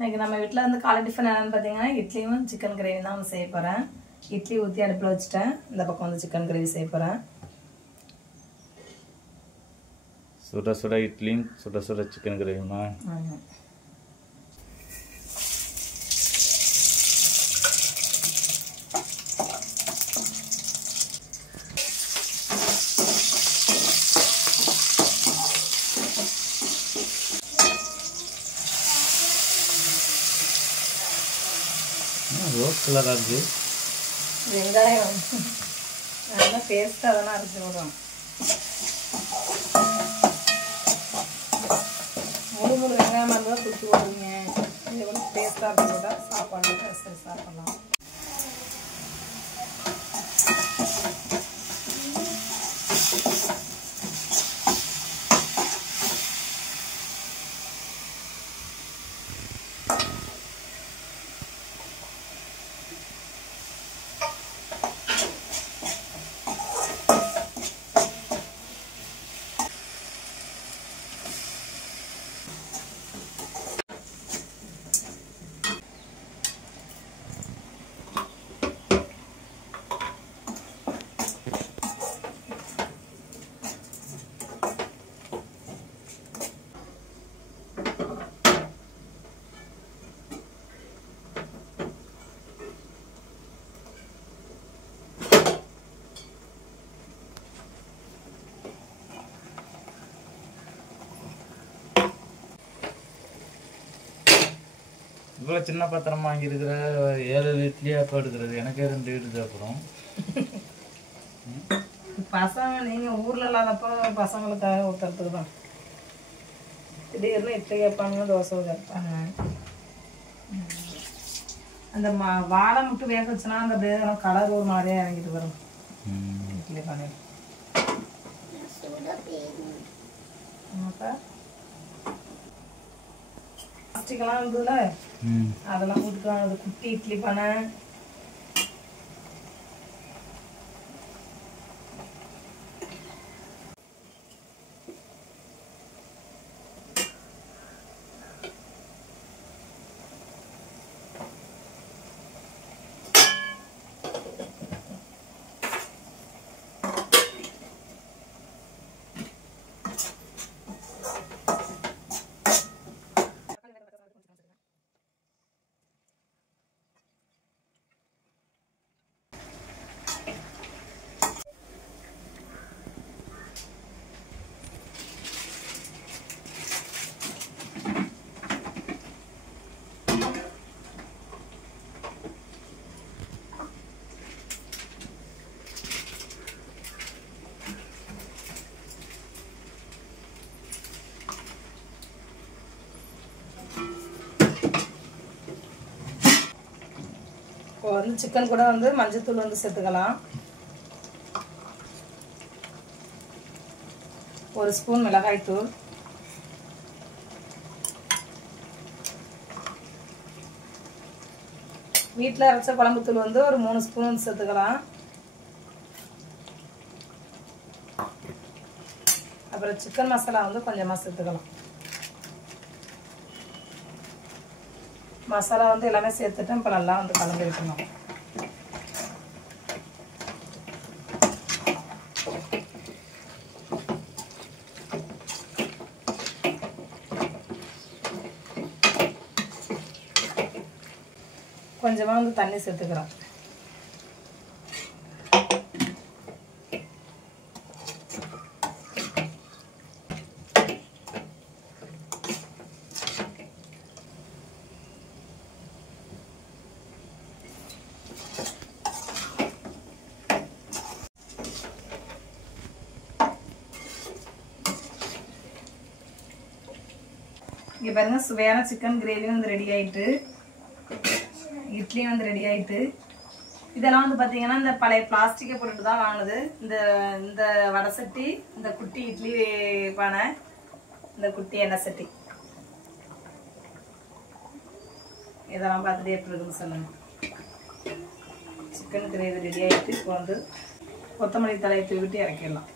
இன்னைக்கு நம்ம வீட்டில் வந்து காலை டிஃபன் என்னன்னு பார்த்தீங்கன்னா இட்லியும் சிக்கன் கிரேவி தான் செய்ய போகிறேன். இட்லி ஊற்றி அடுப்பில் வச்சுட்டேன். இந்த பக்கம் வந்து சிக்கன் கிரேவி செய்ய போகிறேன். சுட சுட இட்லியும் சுட சுட சிக்கன் கிரேவிமா. ரோஸ் கலராக இருக்குது. வெங்காயம் நல்லா பேஸ்ட்டாக தானே அரைச்சி விடுறோம். முழு வெங்காயமாக இருந்தால் குத்தி விடுவீங்க. இது கூட பேஸ்ட்டாக இருக்க கூட சாப்பாடு சரி சாப்பிடலாம். இவ்வளோ சின்ன பாத்திரமா வாங்கியிருக்கிற 7 இட்லியா அப்போ எடுக்கிறது எனக்கே 2 இட்லி அப்புறம் பசங்க நீங்கள் ஊரில் இல்லாதப்போ பசங்களுக்காக ஊற்றுறதுக்கு தான். திடீர்னு இட்லி கேட்பாங்க, தோசை கேட்பாங்க. அந்த வாழை மட்டும் வேக வச்சுன்னா அந்த அப்படியே கலர் ஒரு மாதிரியே இறங்கிட்டு வரும். இட்லி பண்ணி பிளாஸ்டிக்கெல்லாம் இருந்ததுல அதெல்லாம் ஊற்றுக்கலாம். அது குட்டி இட்லி பண்ண வந்து சிக்கன் கூட வந்து மஞ்சத்தூள் வந்து சேர்த்துக்கலாம். 1 ஸ்பூன் மிளகாய் தூள், வீட்டில் அரைச்ச குழம்புத்தூள் வந்து ஒரு 3 ஸ்பூன் சேர்த்துக்கலாம். அப்புறம் சிக்கன் மசாலா வந்து கொஞ்சமாக சேர்த்துக்கலாம். மசாலா வந்து எல்லாமே சேர்த்துட்டு இப்போ நல்லா வந்து கலந்து விட்டுணும். கொஞ்சமாக வந்து தண்ணி சேர்த்துக்கிறோம். இங்கே பாருங்க, சுவையான சிக்கன் கிரேவி வந்து ரெடி ஆயிட்டு, இட்லியும் வந்து ரெடி ஆயிட்டு. இதெல்லாம் வந்து பார்த்தீங்கன்னா இந்த பழைய பிளாஸ்டிக்கை போட்டுட்டு தான் வாங்கினது. இந்த வடை சட்டி, இந்த குட்டி இட்லி பானை, இந்த குட்டி எண்ணெய் சட்டி, இதெல்லாம் பார்த்துட்டு எப்படி இருக்குன்னு சொல்லுங்க. சிக்கன் கிரேவி ரெடி ஆயிட்டு இப்போ வந்து கொத்தமல்லி தழையை தூவிட்டு இறக்கிடலாம்.